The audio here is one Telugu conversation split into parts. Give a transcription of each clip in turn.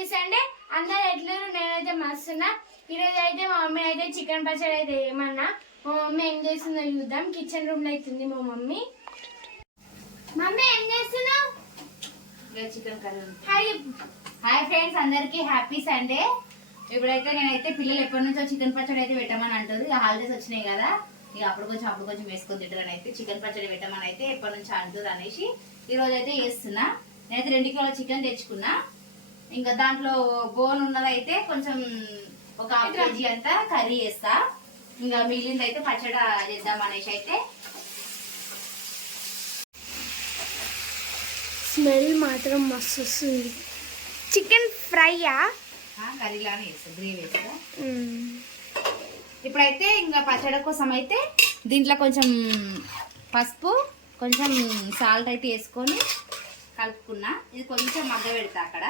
హ్యాపీ సండే అందరు ఎట్లేరు నేనైతే మస్తున్నా. ఈరోజు అయితే మా మమ్మీ అయితే చికెన్ పచ్చడి అయితే ఏమన్నా. మా మమ్మీ ఏం చేస్తుందో చూద్దాం. కిచెన్ రూమ్లో అవుతుంది మా మమ్మీ. మమ్మీ ఏం చేస్తున్నావు? Chicken curry hi hi friends అందరికి హ్యాపీ సండే. ఇప్పుడైతే నేనైతే పిల్లలు ఎప్పటి నుంచో చికెన్ పచ్చడి అయితే పెట్టమని అంటారు ఇక హాలిడేస్ వచ్చినాయి కదా. ఇక అప్పుడు కొంచెం అప్పుడు కొంచెం వేసుకొని తింటారు అయితే చికెన్ పచ్చడి పెట్టమని అయితే ఎప్పటి నుంచి అంటారు అనేసి ఈ రోజు అయితే చేస్తున్నా. నేనైతే రెండు కిలోల చికెన్ తెచ్చుకున్నా. ఇంకా దాంట్లో బోన్ ఉన్నదైతే కొంచెం ఒక కేజీ అంతా కర్రీ చేస్తా. ఇంకా మిగిలింది అయితే పచ్చడి చేద్దాం అనేసి అయితే. స్మెల్ మాత్రం మస్తు వస్తుంది. చికెన్ ఫ్రైయా? కర్రీలానే చేస్తా గ్రేవీ వేస్తా ఇప్పుడైతే ఇంకా పచ్చడి కోసం అయితే దీంట్లో కొంచెం పసుపు కొంచెం సాల్ట్ అయితే వేసుకొని కలుపుకున్నా. ఇది కొంచెం మగ్గ పెడతా అక్కడ.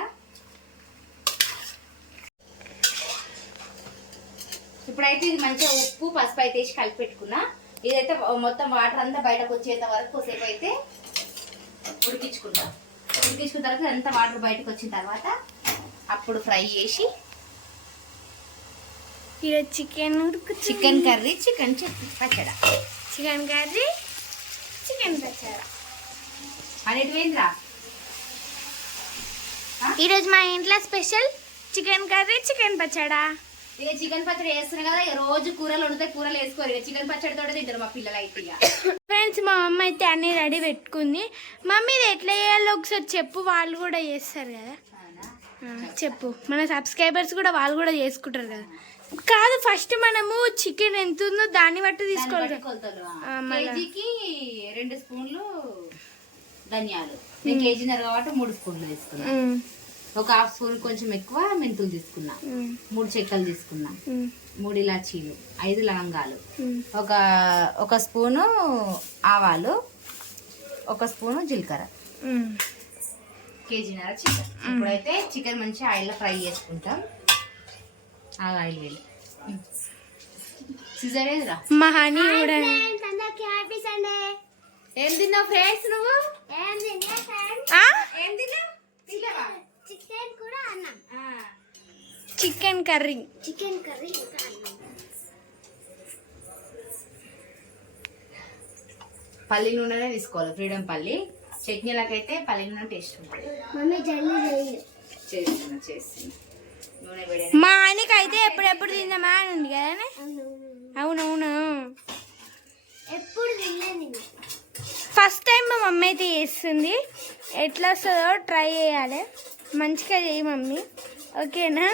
ఇప్పుడైతే ఇది మంచిగా ఉప్పు పసుపు అయితే వేసి కలిపి పెట్టుకున్నా. ఇదైతే మొత్తం వాటర్ అంతా బయటకు వచ్చేంత వరకు కొద్దిసేపు అయితే ఉడికించుకుంటా. ఉడికించుకున్న తర్వాత అంతా వాటర్ బయటకు వచ్చిన తర్వాత అప్పుడు ఫ్రై చేసి ఈరోజు చికెన్ చికెన్ కర్రీ చికెన్ పచ్చడా. చికెన్ కర్రీ చికెన్ పచ్చడి. అనేటివేంద్రా ఈరోజు మా ఇంట్లో స్పెషల్ చికెన్ కర్రీ చికెన్ పచ్చడా. ఇక చికెన్ పచ్చడి వేస్తున్నా కదా ఇక రోజు కూరలు వండితే కూరలు వేసుకోరు. ఇక చికెన్ పచ్చడి తోటే తింటారు మా పిల్లలు అయితే ఇక. ఫ్రెండ్స్ మా అమ్మ అయితే అన్ని రెడీ పెట్టుకుంది. మమ్మీ ఇది ఎట్లా చేయాలో ఒకసారి చెప్పు వాళ్ళు కూడా చేస్తారు కదా. చెప్పు. మన సబ్స్క్రైబర్స్ కూడా వాళ్ళు కూడా చేసుకుంటారు కదా. కాదు ఫస్ట్ మనము చికెన్ ఎంత ఉందో దాన్ని బట్టి తీసుకోవాలి. కేజీకి రెండు స్పూన్లు ధనియాలు. కేజీన్నర కాబట్టి మూడు స్పూన్లు తీసుకున్నా ఉమ్, ఒక హాఫ్ స్పూన్ కొంచెం ఎక్కువ మెంతులు తీసుకున్నా. మూడు చెక్కలు తీసుకున్నా. మూడు ఇలాచీలు ఐదు లవంగాలు. ఒక ఒక స్పూను ఆవాలు ఒక స్పూను జీలకర్ర. ఉమ్. కేజీన్నర చికెన్. ఇప్పుడైతే చికెన్ మంచి ఆయిల్లో ఫ్రై చేసుకుంటాం. ఆ ఆయిల్ వేలు సిజర్ ఏదిరా కూడా. ఏం తిన్నావు ఫ్రెండ్స్ నువ్వు? ఆ? ఏం తిన్నావు? తిన్నావా చికెన్ కూడా అన్నం ఆ. చికెన్ కర్రీ చికెన్ కర్రీ పల్లి నూనెనే తీసుకోవాలి. ఫ్రీడమ్ పల్లి. చట్నీలకైతే పల్లి నూనె టేస్ట్ ఉంటుంది. మమ్మీ జల్దీ చేయి చేస్తున్నా చేస్తున్నా. నూనె వేడి మా ఆయనకి అయితే ఎప్పుడెప్పుడు తిందామా అని ఉంది కదా అవునవును. ఎప్పుడు తినలేదు నేను. ఫస్ట్ టైం మా మమ్మీ అయితే చేస్తుంది. ఎట్లా వస్తుందో ట్రై చేయాలి. మంచిగా చేయి మమ్మీ. ఓకేనా?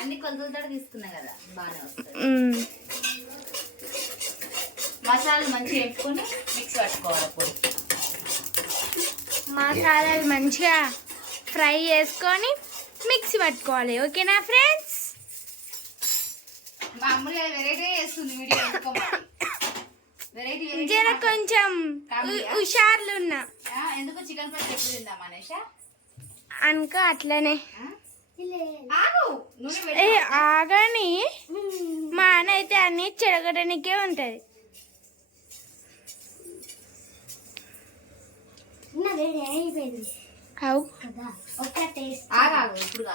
అన్ని కొలతలతో తీసుకున్నా కదా బాగానే వస్తుంది. మసాలాలు మంచిగా వేసుకొని మిక్స్ పట్టుకోవాలి మసాలాలు మంచిగా ఫ్రై చేసుకొని మిక్సీ పట్టుకోవాలి. ఓకేనా ఫ్రెండ్స్? వెరైటీ చేస్తుంది వీడియో వెరైటీ జర కొంచెం హుషార్లు ఉన్నా. ఎందుకు చికెన్ ఫ్రై ఎప్పుడు తిందాం అనేషా? అనుకో అట్లనే. ఆగని మా అన్న అయితే అన్ని చెడగొట్టడానికే ఉంటుంది.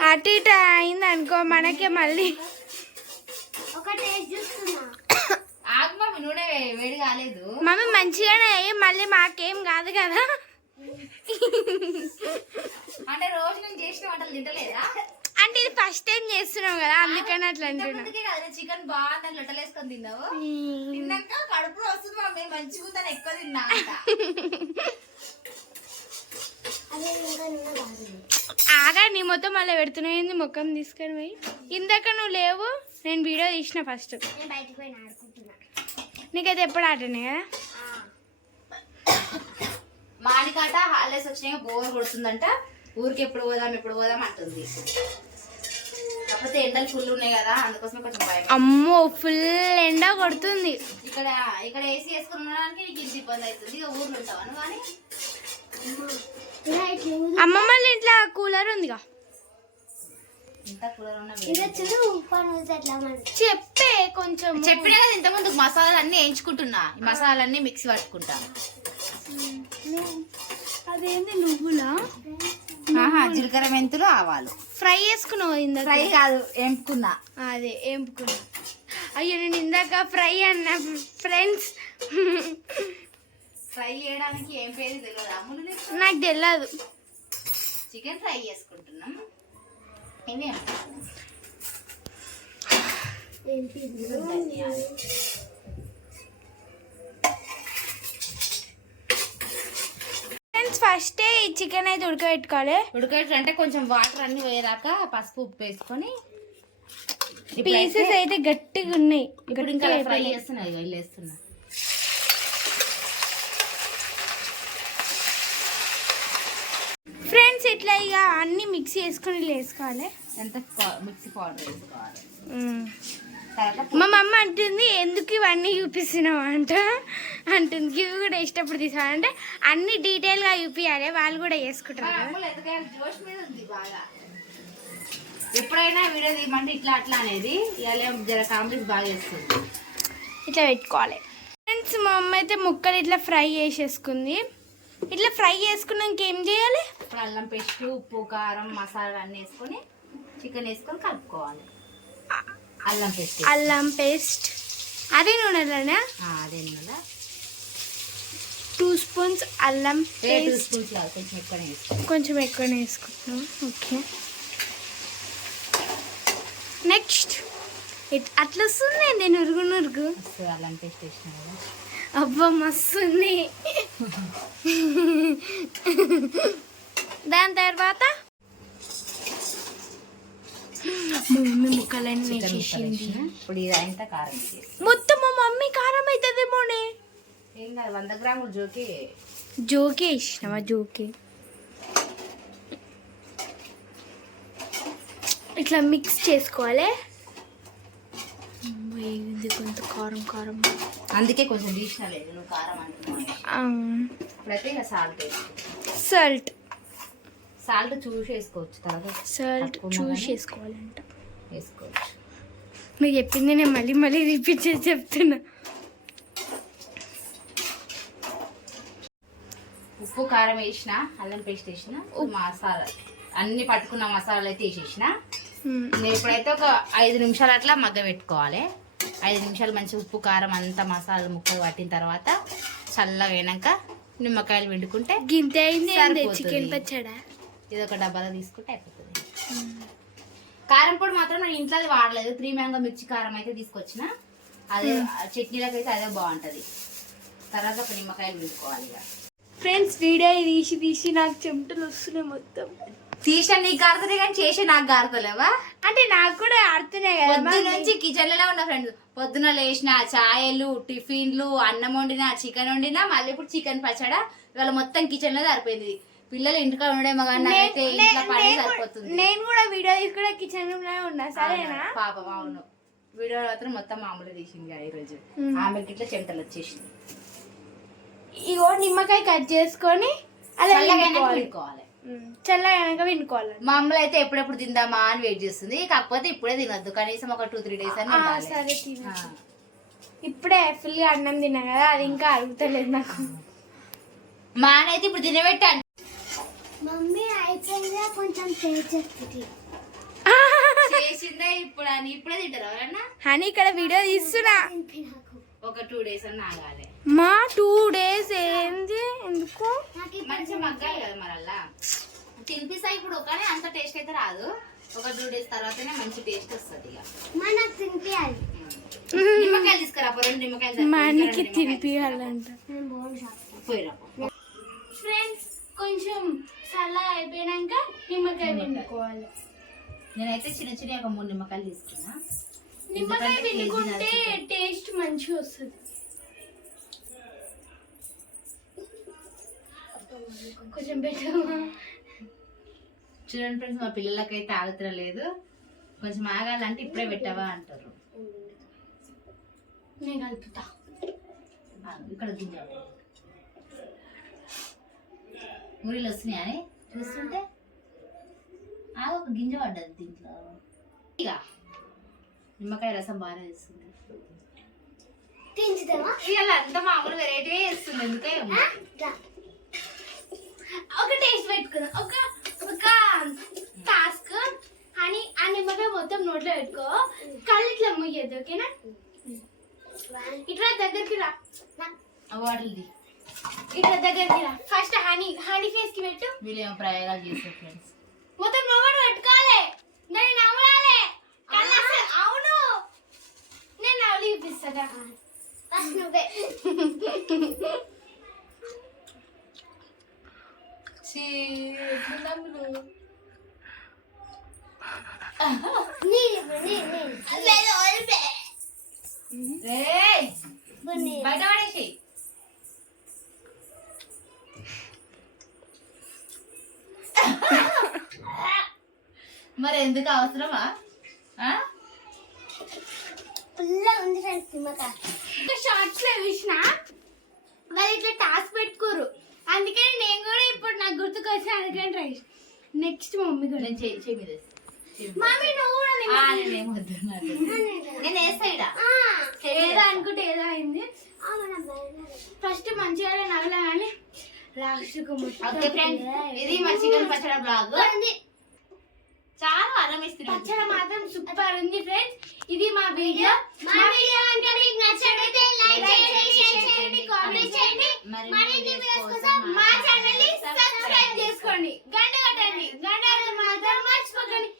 అటు ఇటు అయింది అనుకో మనకే మళ్ళీ. మమ్మీ నూనె వే- వేడి కాలేదు. మమ్మీ మంచిగానే అయ్యి మళ్ళీ మాకేం కాదు కదా అంటే రోజు నేను చేసిన వంటలు తింటలేదా అంటే ఇది ఫస్ట్ టైం చేస్తున్నాం కదా అందుకని అట్లా అంటున్నా. చికెన్ బాగుందని లొట్టలు వేసుకొని తిన్నావు తిన్నాక కడుపులో వస్తుంది మమ్మీ మంచిగా ఉందని ఎక్కువ తిన్నా అంట. అదే ఇంకా నూనె కాదు ఆగా నీ మొత్తం మళ్ళీ పెడుతున్నాయింది ముఖం తీసుకొని పోయి? ఇందాక నువ్వు లేవు నేను వీడియో తీసిన ఫస్ట్ నీకైతే ఎప్పుడు ఆటనే కదా? మానికాట హాలిడేస్ వచ్చినాక బోర్ కొడుతుందంట ఊరికి ఎప్పుడు పోదాం ఎప్పుడు పోదాం అంటుంది. కాకపోతే ఎండలు ఫుల్ ఉన్నాయి కదా అందుకోసమే కొంచెం భయం అమ్మో ఫుల్ ఎండ కొడుతుంది. ఇక్కడ ఇక్కడ ఏసీ వేసుకుని ఉండడానికి నీకు ఇంత ఇబ్బంది అవుతుంది. ఇక ఊర్లో. అమ్మమ్మ వాళ్ళ ఇంట్లో కూలర్ ఉందిగా. చెప్పే కొంచెం చెప్పినా కదా ఇంతకుముందు మసాలాలు అన్ని వేయించుకుంటున్నా. ఈ మసాలాలన్నీ మిక్సీ పట్టుకుంటా. అదేంది నువ్వులా? జీలకర్ర మెంతులు ఆవాలు. ఫ్రై చేసుకున్నావు ఇందాక. ఫ్రై కాదు ఎంపుకున్నా అదే ఏంపుకున్నా అయ్యో నేను ఇందాక ఫ్రై అన్న ఫ్రెండ్స్. ఫ్రై చేయడానికి ఏం పేరు తెలియదు అమ్ములు నాకు తెలియదు చికెన్ ఫ్రై చేసుకుంటున్నాం. ఇవి ఫ్రెండ్స్ ఫస్ట్ ఈ చికెన్ అయితే ఉడకబెట్టుకోవాలి. ఉడకబెట్టు అంటే కొంచెం వాటర్ అన్ని వేయరాక పసుపు ఉప్పు వేసుకొని పీసెస్ అయితే గట్టిగా ఉన్నాయి. ఇప్పుడు ఇంకా ఫ్రై అయిపోయినాయి. చేస్తున్నా ఇగో ఇలా వేస్తున్నా. ఫ్రెండ్స్ ఇట్లా ఇక అన్ని మిక్స్ చేసుకొని వేసుకోవాలి. ఎంత మిక్సీ పౌడర్ వేసుకోవాలి. మా మమ్మ అంటుంది ఎందుకు ఇవన్నీ చూపిస్తున్నావు అంట అంటుంది ఇవి కూడా ఇష్టపడి తీసుకోవాలంటే అన్ని డీటెయిల్గా చూపించాలి వాళ్ళు కూడా చేసుకుంటారు ఎప్పుడైనా వీడియో తీయమంటే ఇట్లా అట్లా అనేది జర బాగా చేస్తుంది. ఇట్లా పెట్టుకోవాలి. ఫ్రెండ్స్ మా అమ్మ అయితే ముక్కలు ఇట్లా ఫ్రై చేసేసుకుంది. ఇట్లా ఫ్రై చేసుకున్నాక ఏం చేయాలి? అల్లం పేస్ట్ ఉప్పు కారం మసాలా అన్నీ వేసుకొని చికెన్ వేసుకొని కలుపుకోవాలి. అల్లం పేస్ట్ అల్లం పేస్ట్. అదే నూనెలోనా? అదే కదా టూ స్పూన్స్ అల్లం పేస్ట్. కొంచెం ఎక్కువనే వేసుకుంటున్నాం ఓకే నెక్స్ట్ ఇట్ అట్లా వస్తుంది నేను నురుగు నురుగు. అల్లం పేస్ట్ వేసిన అబ్బా మస్తుంది. దాని తర్వాత మా మమ్మీ ముక్కలన్నీ వేసిన. ఇప్పుడు ఇది అంతా కారం మొత్తం మా మమ్మీ కారం అవుతుందేమోనే ఏం కాదు వంద గ్రాములు జోకి. జోకే ఇష్టమా జోకే. ఇట్లా మిక్స్ చేసుకోవాలి? ఇది కొంత కారం కారం. అందుకే కొంచెం తీసిన లేదు నువ్వు కారం అంటున్నావు. ఇప్పుడైతే ఇక సాల్ట్ సాల్ట్ సాల్ట్ చూసి వేసుకోవచ్చు తర్వాత సాల్ట్ తక్కువ చూసి ఉన్నదని వేసుకోవాలంట. వేసుకోవచ్చు. మీరు చెప్పింది నేను మళ్ళీ మళ్ళీ రిపీట్ చేసి చెప్తున్నా. ఉప్పు కారం వేసిన అల్లం పేస్ట్ వేసిన మసాలా అన్ని పట్టుకున్న మసాలాలు అయితే వేసేసిన. నేను ఇప్పుడైతే ఒక ఐదు నిమిషాలు అట్లా మగ్గ పెట్టుకోవాలి. ఐదు నిమిషాలు మంచి ఉప్పు కారం అంతా మసాలా ముక్కలు పట్టిన తర్వాత చల్లగా అయినాక నిమ్మకాయలు పిండుకుంటే గింత. చికెన్ పచ్చడా? ఇది ఒక డబ్బాలో తీసుకుంటే అయిపోతుంది. కారం పొడి మాత్రం నేను ఇంట్లో అది వాడలేదు. త్రీ మ్యాంగో మిర్చి కారం అయితే తీసుకొచ్చిన. అదే చట్నీలకు అయితే అదే బాగుంటది. తర్వాత ఒక నిమ్మకాయలు ఇక. ఫ్రెండ్స్ వీడియో తీసి తీసి నాకు చెమటలు వస్తున్నాయి మొత్తం. తీసిన నీకు గారుతుంది కానీ చేసి నాకు గారుతలేవా? అంటే నాకు కూడా ఆడుతున్నాయి కదా నుంచి కిచెన్లోనే ఉన్న ఫ్రెండ్స్. పొద్దున లేచిన ఛాయలు టిఫిన్లు అన్నం వండినా చికెన్ వండినా మళ్ళీ ఇప్పుడు చికెన్ పచ్చడా. ఇవాళ మొత్తం కిచెన్లో సరిపోయింది. పిల్లలు ఇంటికాడ ఉండేమో కానీ నాకైతే ఇంట్లో పని సరిపోతుంది. నేను కూడా వీడియో తీసుకునే కిచెన్ రూమ్ ఉన్నా సరేనా? పాపం అవును. వీడియో మాత్రం మొత్తం మామూలు తీసింది ఈరోజు. మ్మ్. ఆమెకి ఇట్లా చెమటలు వచ్చేసింది ఇగో నిమ్మకాయ కట్ చేసుకొని అలా వినుకోవాలి చల్లగా వినుకోవాలి మా అమ్మలు అయితే ఎప్పుడెప్పుడు తిందామా అని వెయిట్ చేస్తుంది. కాకపోతే ఇప్పుడే తినొద్దు. కనీసం ఒక టూ త్రీ డేస్ అని. సరే. ఇప్పుడే ఫుల్గా అన్నం తిన్నా కదా అది ఇంకా అరుగుతలేదు నాకు. మా ఆయన అయితే ఇప్పుడు తినబెట్టాను మమ్మీ అయిపోయిందా కొంచెం చేసేస్తుంది చేసిందే ఇప్పుడు అని ఇప్పుడే తింటారు ఎవరన్నా? అని ఇక్కడ వీడియో తీస్తున్నా. ఒక టూ డేస్ అని ఆగాలి. మా టూ డేస్ ఏంది? ఎందుకు? మంచిగా మగ్గాలి కదా మరి అలా తినిపిస్తా ఇప్పుడు కానీ అంత టేస్ట్ అయితే రాదు. ఒక టూ డేస్ తర్వాతనే మంచి టేస్ట్ వస్తుంది ఇక. మా నాకు తినిపించాలి నిమ్మకాయలు తీసుకురా రెండు నిమ్మకాయలు. మనకి తీసుకురా. పోయిరా కొంచెం చల్లగా అయిపోయినాక నిమ్మకాయ పిండుకోవాలి. నేనైతే చిన్న చిన్న ఒక మూడు నిమ్మకాయలు తీసుకున్నా. నిమ్మకాయ పిండుకుంటే టేస్ట్ మంచిగా వస్తుంది. కొంచెం బెటర్ చూడండి ఫ్రెండ్స్ మా పిల్లలకైతే ఆగుతర లేదు. కొంచెం ఆగాలంటే ఇప్పుడే పెట్టావా అంటారు. నేను కలుపుతా. ఇక్కడ గింజ మురిలు వస్తున్నాయని చూస్తుంటే ఆ ఒక గింజ పడ్డది దీంట్లో. ఇక నిమ్మకాయ రసం బాగా వేస్తుంది. వీళ్ళ అంత మామూలు వెరైటీ వేస్తుంది ఎందుకే? ఒక టేస్ట్ పెట్టుకుందాం. ఒక ఒక టాస్క్ అని ఆ నిమ్మకాయ మొత్తం నోట్లో పెట్టుకో. కళ్ళు ఇట్లా ముయ్యద్దు ఓకేనా? ఇట్లా దగ్గరికి రా. వాటర్ది ఇట్లా దగ్గరికి రా ఫస్ట్ హనీ హనీ ఫేస్కి పెట్టు వీళ్ళు ఏమో ప్రయోగాలు చేస్తారు ఫ్రెండ్స్ మొత్తం నవ్వడు పెట్టుకోవాలి నేను నవ్వాలి కళ్ళు అసలు- అవును నేను నవ్వులు చూపిస్తాడా ఫస్ట్ నువ్వే నీరు నీరు నీరు రేయ్ బన్నీ బయట పడేసి మరి ఎందుకు అవసరమా? ఆ? ఫుల్గా ఉంది షార్ట్స్లో చూసిన. వాళ్ళు ఇట్లా టాస్క్ పెట్టుకోరు. అందుకని నేను కూడా ఇప్పుడు నాకు గుర్తుకొచ్చి అందుకని ట్రై నెక్స్ట్ మమ్మీ కూడా. నేను చేయి చేయి మీద. మమ్మీ నువ్వు కూడా నేనేం వద్దు. నేను. ఏదో అనుకుంటే ఏదో అయింది. ఫస్ట్ మంచిగా నవ్వలే కానీ లాస్ట్ ఓకే ఫ్రెండ్స్ ఇది మా చికెన్ పచ్చడి బ్లాగ్. పచ్చడి మాత్రం సూపర్ ఉంది ఫ్రెండ్స్ ఇది మా వీడియో. మా వీడియో కనుక మీకు నచ్చినట్లయితే లైక్ చేయండి షేర్ చేయండి కామెంట్ చేయండి. మరిన్ని వీడియోస్ కోసం మా ఛానల్ని సబ్స్క్రైబ్ చేసుకోండి. గంట కొట్టండి. గంట మాత్రం మర్చిపోకండి.